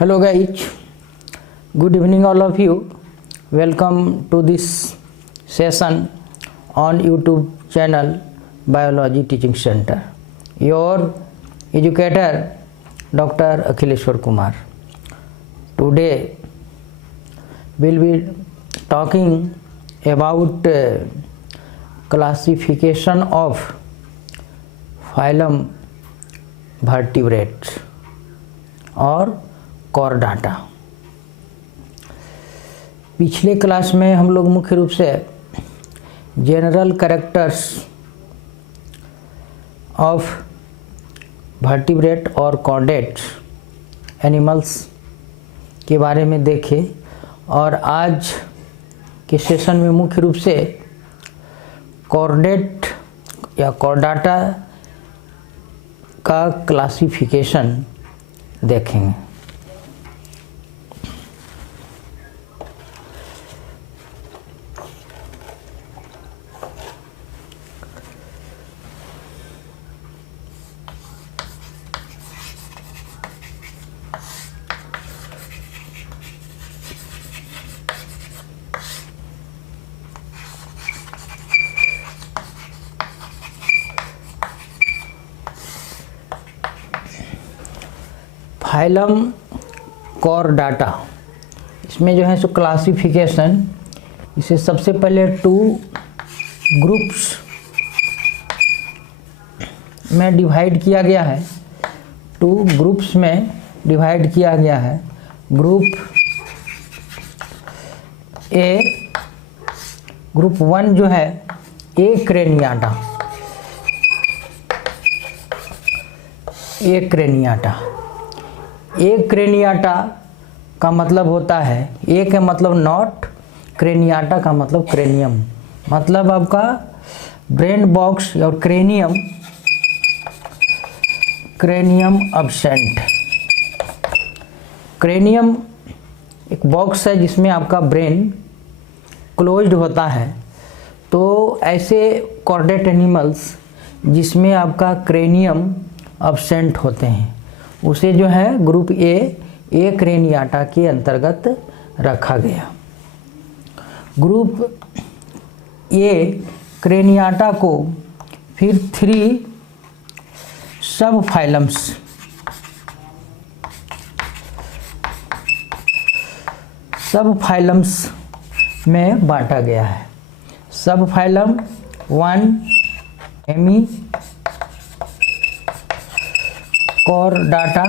Hello guys, good evening all of you. Welcome to this session on YouTube channel Biology Teaching Center. Your educator Dr. Akhileshwar Kumar. Today we'll be talking about classification of phylum vertebrates और Chordata. पिछले class में हम लोग मुख्य रूप से general characters of vertebrate और chordate animals के बारे में देखे और आज के सेशन में मुख्य रूप से कॉर्डेट या कॉर्डाटा का क्लासिफिकेशन देखेंगे। फाइलम कॉर्डाटा, इसमें जो है सो क्लासिफिकेशन, इसे सबसे पहले 2 ग्रुप्स में डिवाइड किया गया है। 2 ग्रुप्स में डिवाइड किया गया है। ग्रुप ए, ग्रुप 1 जो है एक्रेनियाटा, एक्रेनियाटा। एक्रेनियाटा का मतलब होता है, एक है मतलब नॉट, क्रेनियाटा का मतलब क्रेनियम, मतलब आपका ब्रेन बॉक्स और क्रेनियम, क्रेनियम अब्सेंट। क्रेनियम एक बॉक्स है जिसमें आपका ब्रेन क्लोज्ड होता है। तो ऐसे कॉर्डेट एनिमल्स जिसमें आपका क्रेनियम अब्सेंट होते हैं उसे जो है ग्रुप ए एक्रेनियाटा के अंतर्गत रखा गया। ग्रुप ए क्रेनियाटा को फिर 3 सब फाइलम्स में बांटा गया है। सब फाइलम 1 हेमी कॉर्डाटा,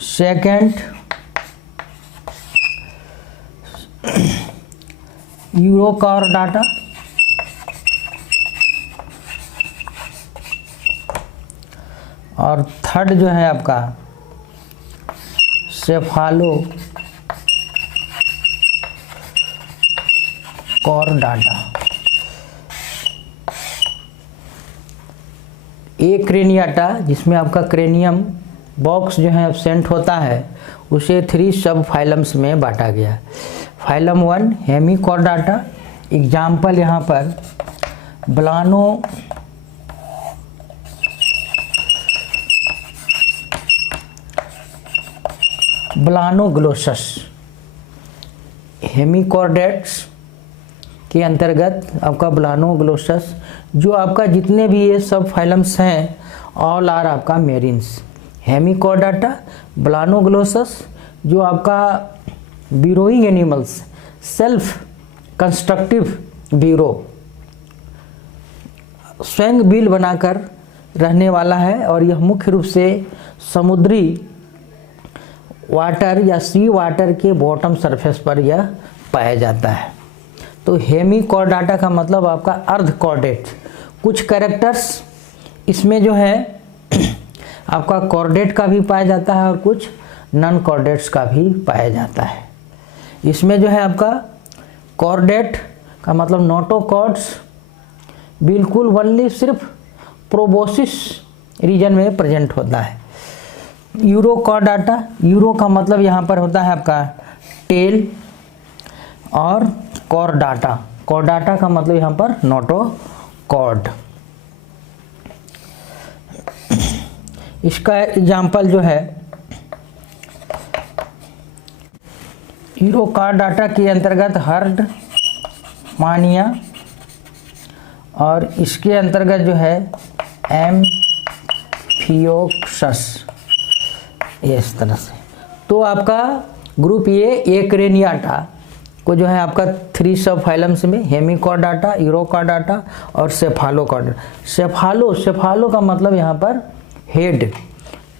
सेकेंड यूरोकॉर्डाटा, और थर्ड जो है आपका सेफालो कॉर्डाटा। एक्रेनियाटा जिसमें आपका क्रेनियम बॉक्स जो है एब्सेंट होता है उसे 3 सब फाइलम्स में बांटा गया। फाइलम 1 हेमिकॉर्डाटा, एग्जाम्पल यहाँ पर ब्लानोग्लोसस। हेमिकॉर्डेट्स के अंतर्गत आपका ब्लानोग्लोसस, जो आपका जितने भी ये सब फाइलम्स हैं ऑल आर आपका मेरिन्स। हेमिकॉर्डाटा, ब्लानोग्लोसस, जो आपका बीरोइंग एनिमल्स, सेल्फ कंस्ट्रक्टिव बीरो, स्वयं बिल बनाकर रहने वाला है और यह मुख्य रूप से समुद्री वाटर या सी वाटर के बॉटम सरफेस पर यह पाया जाता है। तो हेमिकॉर्डाटा का मतलब आपका अर्ध कॉर्डेट। कुछ कैरेक्टर्स इसमें जो है आपका कॉर्डेट का भी पाया जाता है और कुछ नॉन कॉर्डेट्स का भी पाया जाता है। इसमें जो है आपका कॉर्डेट का मतलब नोटोकॉर्ड्स बिल्कुल वनली सिर्फ प्रोबोसिस रीजन में प्रेजेंट होता है। यूरोकॉर्डाटा, यूरो का मतलब यहाँ पर होता है आपका टेल, और कॉर्डाटा, कॉर्डाटा का मतलब यहाँ पर नोटोकॉर्ड। इसका एग्जाम्पल जो है यूरोकार्डाटा के अंतर्गत हर्ड मानिया और इसके अंतर्गत जो है एम्फियोक्सस, इस तरह से। तो आपका ग्रुप ए एक्रेनियाटा को जो है आपका 3 सब फाइलम्स में हेमिकॉर्डाटा, यूरोकार्डाटा और सेफालोकॉर्डाटा। सेफालो का मतलब यहाँ पर हेड,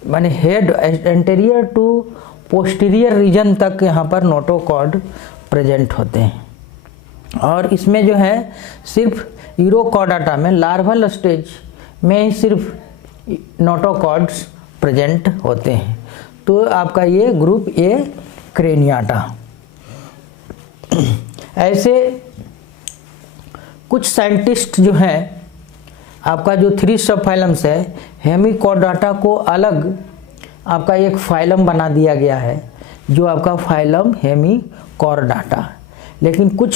माने head anterior to posterior region तक यहाँ पर नोटोकॉर्ड प्रेजेंट होते हैं। और इसमें जो है सिर्फ यूरोकॉर्डाटा में लार्वल स्टेज में ही सिर्फ नोटोकॉर्ड्स प्रेजेंट होते हैं। तो आपका ये ग्रुप ए क्रेनियाटा। ऐसे कुछ साइंटिस्ट जो हैं, आपका जो 3 सब फाइलम्स है, हेमिकॉर्डाटा को अलग आपका एक फाइलम बना दिया गया है जो आपका फाइलम हेमिकॉर्डाटा। लेकिन कुछ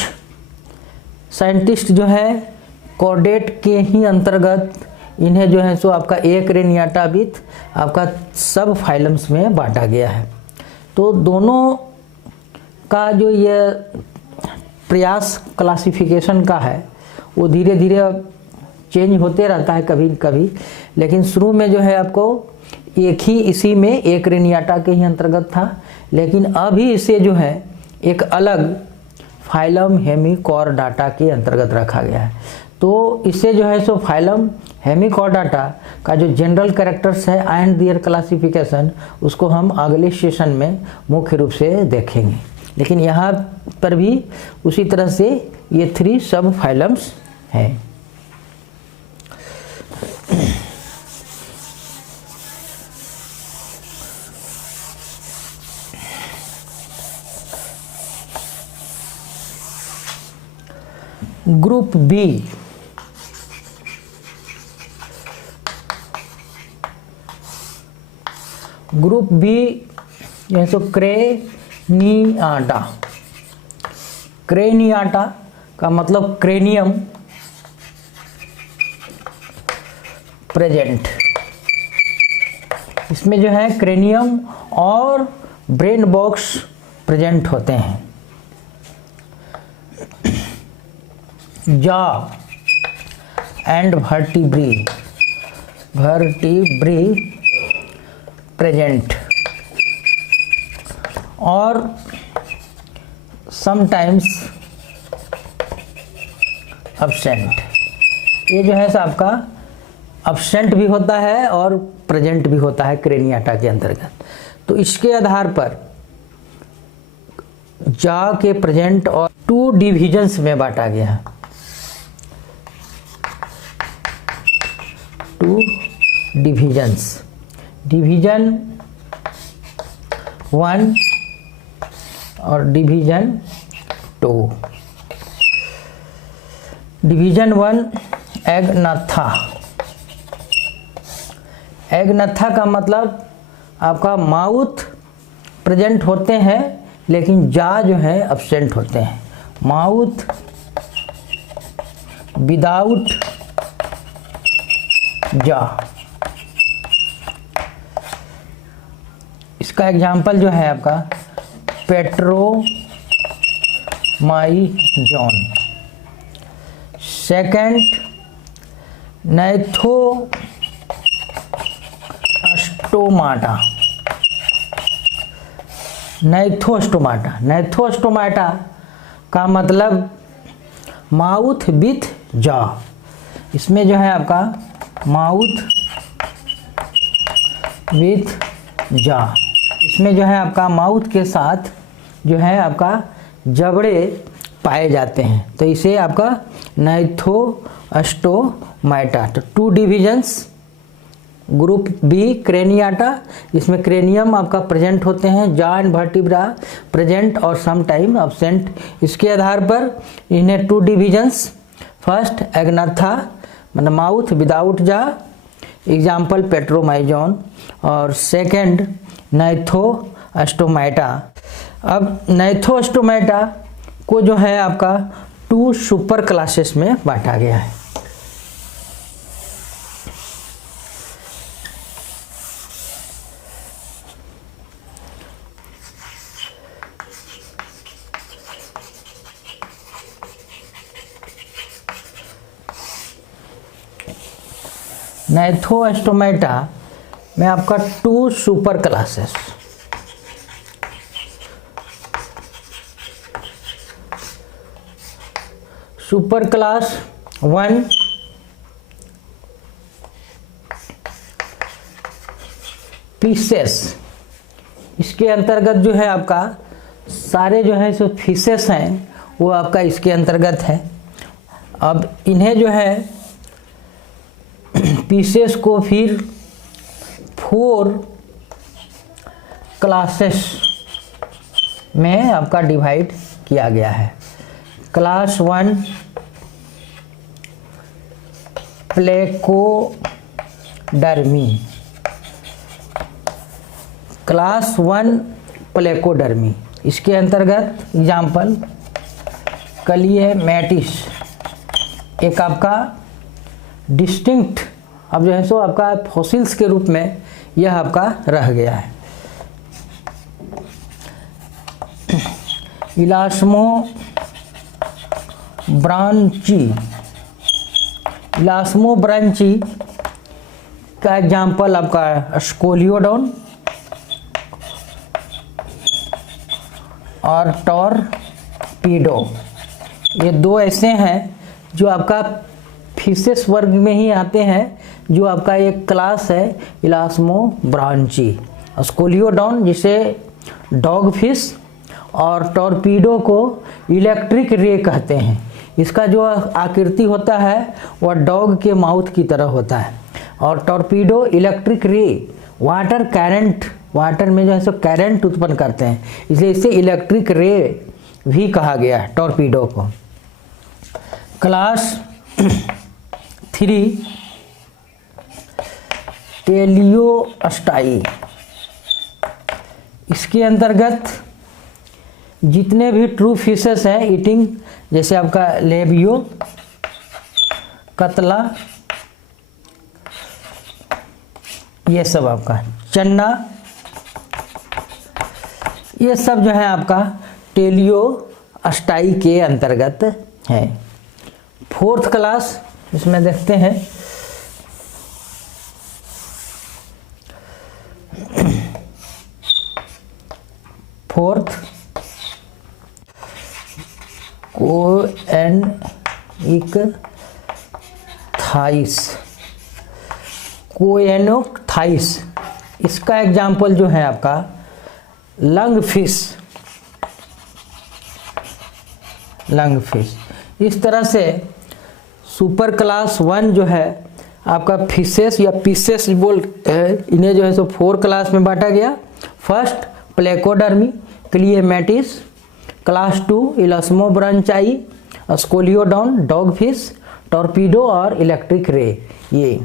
साइंटिस्ट जो है कॉर्डेट के ही अंतर्गत इन्हें जो है सो आपका एक्रेनियाटा विथ आपका सब फाइलम्स में बांटा गया है। तो दोनों का जो ये प्रयास क्लासिफिकेशन का है वो धीरे धीरे चेंज होते रहता है कभी कभी, लेकिन शुरू में जो है आपको एक ही इसी में एक्रेनियाटा के ही अंतर्गत था, लेकिन अभी इसे जो है एक अलग फाइलम हेमिकॉर्डाटा के अंतर्गत रखा गया है। तो इससे जो है सो फाइलम हेमिकॉर्डाटा का जो जनरल कैरेक्टर्स है एंड देयर क्लासिफिकेशन, उसको हम अगले सेशन में मुख्य रूप से देखेंगे। लेकिन यहाँ पर भी उसी तरह से ये 3 सब फाइलम्स हैं। ग्रुप बी, ग्रुप बी जैसे तो क्रेनियाटा। क्रेनियाटा का मतलब क्रेनियम प्रेजेंट। इसमें जो है क्रेनियम और ब्रेन बॉक्स प्रेजेंट होते हैं। जॉ एंड वर्टिब्री प्रेजेंट और समटाइम्स अब्सेंट। ये जो है आपका अब्सेंट भी होता है और प्रेजेंट भी होता है क्रेनियाटा के अंतर्गत। तो इसके आधार पर जॉ के प्रेजेंट और 2 डिविजन्स में बांटा गया है। 2 डिविजन्स, डिवीजन 1 और डिवीजन 2। डिवीजन 1 एग्नथा। एग्नथा का मतलब आपका माउथ प्रेजेंट होते हैं लेकिन जा जो है अब्सेंट होते हैं। माउथ विदाउट जा। इसका एग्जाम्पल जो है आपका पेट्रोमाइजोन। सेकंड नैथोस्टोमाटा। नैथोस्टोमाटा का मतलब माउथ विथ जॉ। इसमें जो है आपका माउथ विथ जॉ, इसमें जो है आपका माउथ के साथ जो है आपका जबड़े पाए जाते हैं, तो इसे आपका नैथोस्टोमाटा। तो 2 डिविजन्स ग्रुप बी क्रेनियाटा, इसमें क्रेनियम आपका प्रेजेंट होते हैं, जॉ एंड वर्टिब्रा प्रेजेंट और सम टाइम अब्सेंट। इसके आधार पर इन्हें 2 डिविजन्स, फर्स्ट एग्नथा मतलब mouth without jaw, example Petromyzon, और सेकंड नैथोस्टोमाटा। अब नैथोस्टोमाटा को जो है आपका 2 सुपर क्लासेस में बांटा गया है। नाइथोस्टोमेटा में आपका 2 super classes, super class 1 fishes, इसके अंतर्गत जो है आपका सारे जो है सो फिशेस हैं वो आपका इसके अंतर्गत है। अब इन्हें जो है पीसेस को फिर 4 क्लासेस में आपका डिवाइड किया गया है। क्लास 1 प्लेकोडर्मी, क्लास 1 प्लेकोडर्मी, इसके अंतर्गत एग्जाम्पल कलिए मैटिस, एक आपका डिस्टिंक्ट अब जो है सो आपका फॉसिल्स के रूप में यह आपका रह गया है। इलास्मो ब्रांची, इलास्मो ब्रांची का एग्जाम्पल आपका स्कोलियोडोन और टॉर्पीडो, ये 2 ऐसे हैं जो आपका फिशेस वर्ग में ही आते हैं, जो आपका एक क्लास है इलास्मो ब्रांची। स्कोलियोडोन जिसे डॉग फिश और टॉर्पीडो को इलेक्ट्रिक रे कहते हैं। इसका जो आकृति होता है वह डॉग के माउथ की तरह होता है, और torpedo electric ray water current, water में जो है सो करंट उत्पन्न करते हैं, इसलिए इसे इलेक्ट्रिक रे भी कहा गया है टॉर्पीडो को। क्लास 3 टेलियोस्टाई, इसके अंतर्गत जितने भी ट्रू फिशेस हैं ईटिंग, जैसे आपका लेबियो, कतला, ये सब आपका चन्ना, ये सब जो है आपका टेलियोस्टाई के अंतर्गत है। 4th क्लास इसमें देखते हैं फोर्थ कोएनोइक्थाइस, कोएनोइक्थाइस, इसका एग्जाम्पल जो है आपका लंग फिश, लंग फिश। इस तरह से सुपर क्लास 1 जो है आपका फिशेस या पीसेस बोल इन्हें जो है सो 4 क्लास में बांटा गया। First placodermi, climatius, class 2 elasmobranchii, scoliodon dogfish, torpedo और इलेक्ट्रिक रे। ये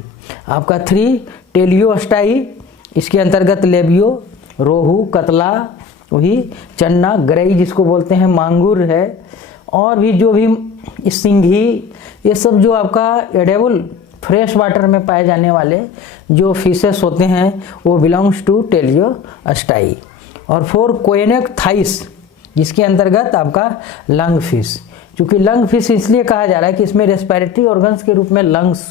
आपका 3 टेलियोस्टाई, इसके अंतर्गत लेबियो, रोहू, कतला, वही चन्ना, गरई जिसको बोलते हैं, मांगुर है, और भी जो भी सिंघी, ये सब जो आपका एडेबल फ्रेश वाटर में पाए जाने वाले जो फिशेस होते हैं वो बिलोंग्स टू टेलियोस्टाई। और 4 कोएनोइक्थाइस, जिसके अंतर्गत आपका लंग फिश, क्योंकि लंग फिश इसलिए कहा जा रहा है कि इसमें रेस्पिरेटरी ऑर्गन्स के रूप में लंग्स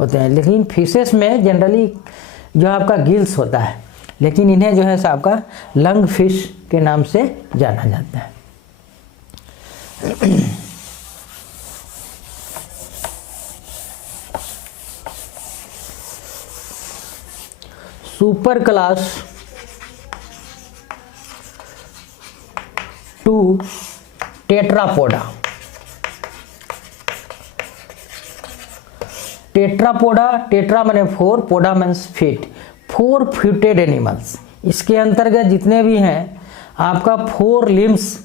होते हैं, लेकिन फिशेस में जनरली जो आपका गिल्स होता है, लेकिन इन्हें जो है आपका लंग फिश के नाम से जाना जाता है। Super class 2 Tetrapoda, Tetrapoda, tetra माने 4, पोडा मीन्स फीट, 4 फीटेड एनिमल्स। इसके अंतर्गत जितने भी हैं आपका 4 limbs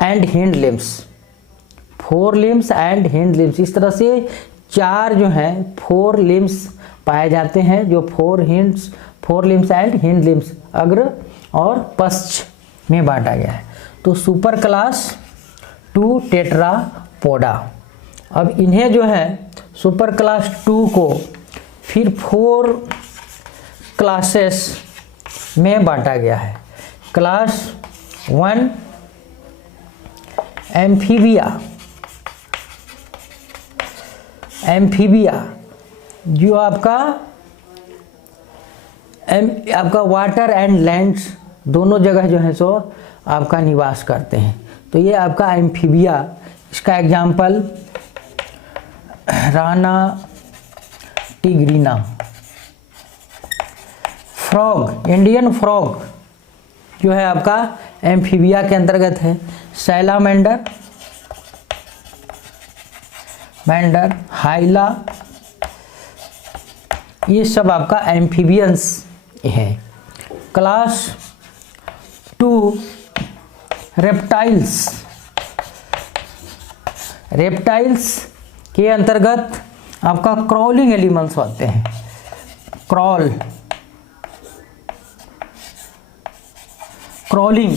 and hind limbs, 4 limbs and hind limbs, इस तरह से 4 जो हैं 4 लिम्स पाए जाते हैं, जो 4 लिम्स एंड हिंड लिम्स अग्र और पश्च में बांटा गया है। तो सुपर क्लास 2 टेट्रापोडा। अब इन्हें जो है सुपर क्लास 2 को फिर 4 क्लासेस में बांटा गया है। क्लास 1 एम्फीबिया, एम्फीबिया जो आपका वाटर एंड लैंड्स दोनों जगह जो है सो आपका निवास करते हैं। तो ये आपका एम्फीबिया, इसका example Rana टिग्रिना। Frog, Indian frog जो है आपका एम्फीबिया के अंतर्गत है। सैलामेंडर, हाइला, ये सब आपका एम्फीबियंस है। क्लास 2 रेप्टाइल्स के अंतर्गत आपका क्रॉलिंग एनिमल्स होते हैं। क्रॉलिंग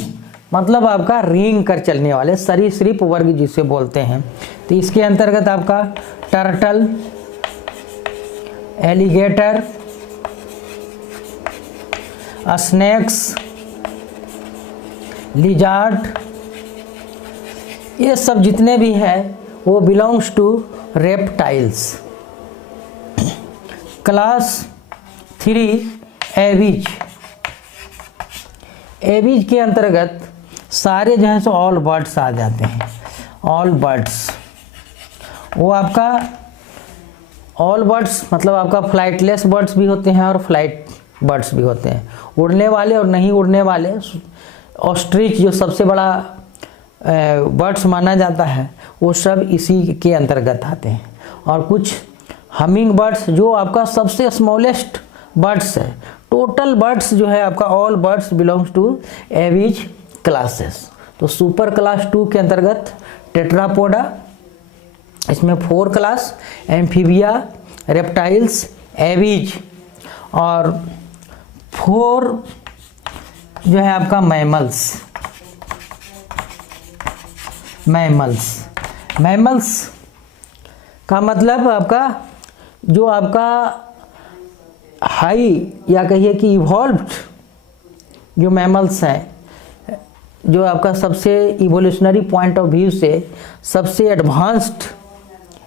मतलब आपका रेंग कर चलने वाले, सरीसृप वर्ग जिसे बोलते हैं। तो इसके अंतर्गत आपका टर्टल, एलिगेटर, स्नेक्स, लिजार्ड, ये सब जितने भी हैं वो belongs to reptiles. Class 3 Aves के अंतर्गत सारे जो हैं सो ऑल बर्ड्स आ जाते हैं। ऑल बर्ड्स, वो आपका ऑल बर्ड्स मतलब आपका फ्लाइटलेस बर्ड्स भी होते हैं और फ्लाइट बर्ड्स भी होते हैं। उड़ने वाले और नहीं उड़ने वाले। ऑस्ट्रिच जो सबसे बड़ा बर्ड्स माना जाता है वो सब इसी के अंतर्गत आते हैं। और कुछ हमिंग बर्ड्स जो आपका सबसे स्मॉलेस्ट बर्ड्स है। टोटल बर्ड्स जो है आपका all birds belongs to Aves classes. तो सुपर क्लास 2 के अंतर्गत टेट्रापोडा, इसमें 4 क्लास, एम्फीबिया, रेप्टाइल्स, एविज, और 4 जो है आपका मैमल्स का मतलब आपका जो आपका हाई या कहिए कि इवॉल्व्ड जो मैमल्स हैं, जो आपका सबसे इवोल्यूशनरी पॉइंट ऑफ व्यू से सबसे एडवांस्ड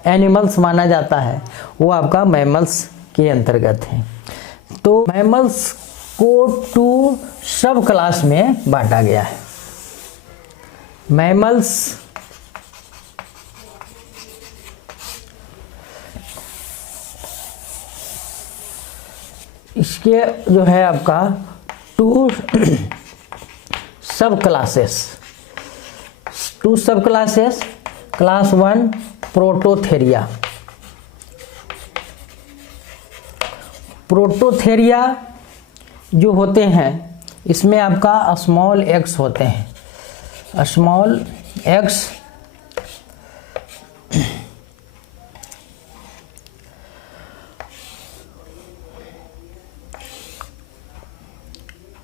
एनिमल्स माना जाता है, वो आपका मैमल्स के अंतर्गत हैं। तो मैमल्स को 2 सब क्लास में बांटा गया है। मैमल्स इसके जो है आपका 2 सब क्लासेस। Class 1 Prototheria. जो होते हैं इसमें आपका स्मॉल एग्स होते हैं। स्मॉल एग्स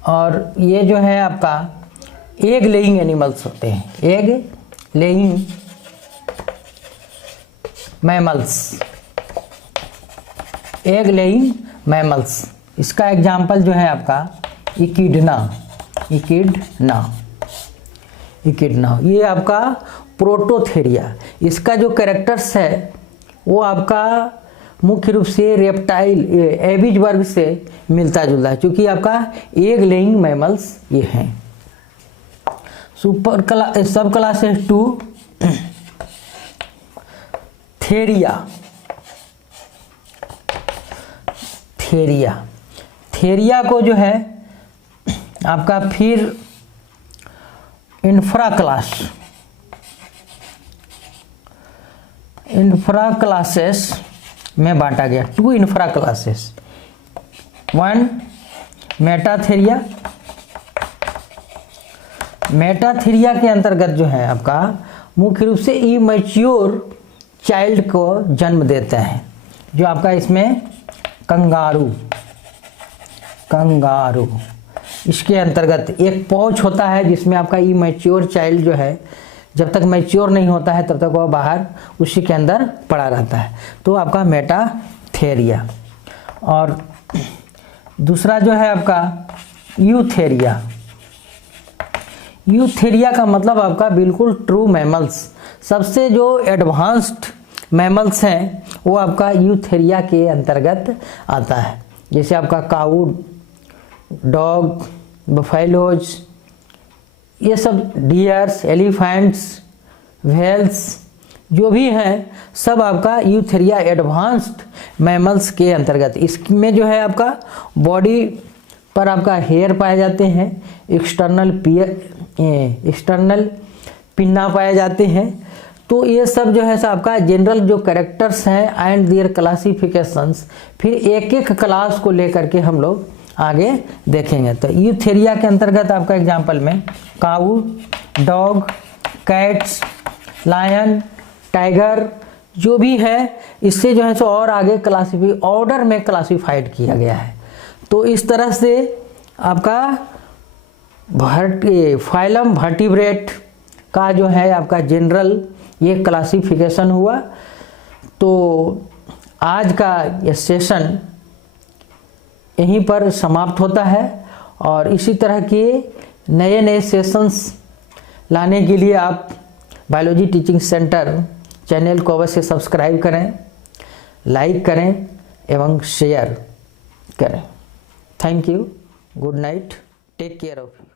और ये जो है आपका एग लेइंग एनिमल्स होते हैं। Egg laying mammals. इसका एग्जाम्पल जो है आपका इकिडना। ये आपका प्रोटोथेरिया। इसका जो कैरेक्टर्स है वो आपका मुख्य रूप से रेप्टाइल एविज वर्ग से मिलता जुलता है, क्योंकि आपका एग लेइंग मैमल्स ये हैं। सब क्लासेस 2 थेरिया को जो है आपका फिर इंफ्रा क्लासेस में बांटा गया। 2 इंफ्रा क्लासेस। 1 मेटाथेरिया के अंतर्गत जो है आपका मुख्य रूप से इमैच्योर चाइल्ड को जन्म देते हैं। जो आपका इसमें कंगारू इसके अंतर्गत एक पौच होता है जिसमें आपका इमैच्योर चाइल्ड जो है जब तक मैच्योर नहीं होता है तब तक वह बाहर उसी के अंदर पड़ा रहता है। तो आपका मेटाथेरिया। और दूसरा जो है आपका यूथेरिया का मतलब आपका बिल्कुल ट्रू मैमल्स। सबसे जो एडवांस्ड मैमल्स हैं वो आपका यूथेरिया के अंतर्गत आता है। जैसे आपका काऊ, डॉग, बफेलोज, ये सब डियर्स, एलिफेंट्स, व्हेल्स जो भी हैं सब आपका यूथेरिया एडवांस्ड मैमल्स के अंतर्गत। इसमें जो है आपका बॉडी पर आपका हेयर पाए जाते हैं, एक्सटर्नल पिन्ना पाए जाते हैं। तो ये सब जो है आपका जनरल जो कैरेक्टर्स हैं एंड देयर क्लासिफिकेशंस, फिर एक एक क्लास को लेकर के हम लोग आगे देखेंगे। तो यूथेरिया के अंतर्गत आपका एग्जाम्पल में काऊ, डॉग, कैट्स, लायन, टाइगर जो भी है, इससे जो है सो और आगे ऑर्डर में क्लासिफाइड किया गया है। तो इस तरह से आपका फाइलम वर्टिब्रेट का जो है आपका जनरल ये क्लासिफिकेशन हुआ। तो आज का ये सेशन यहीं पर समाप्त होता है और इसी तरह के नए नए सेशंस लाने के लिए आप बायोलॉजी टीचिंग सेंटर चैनल को अवश्य सब्सक्राइब करें, लाइक करें एवं शेयर करें। Thank you, good night, take care of you.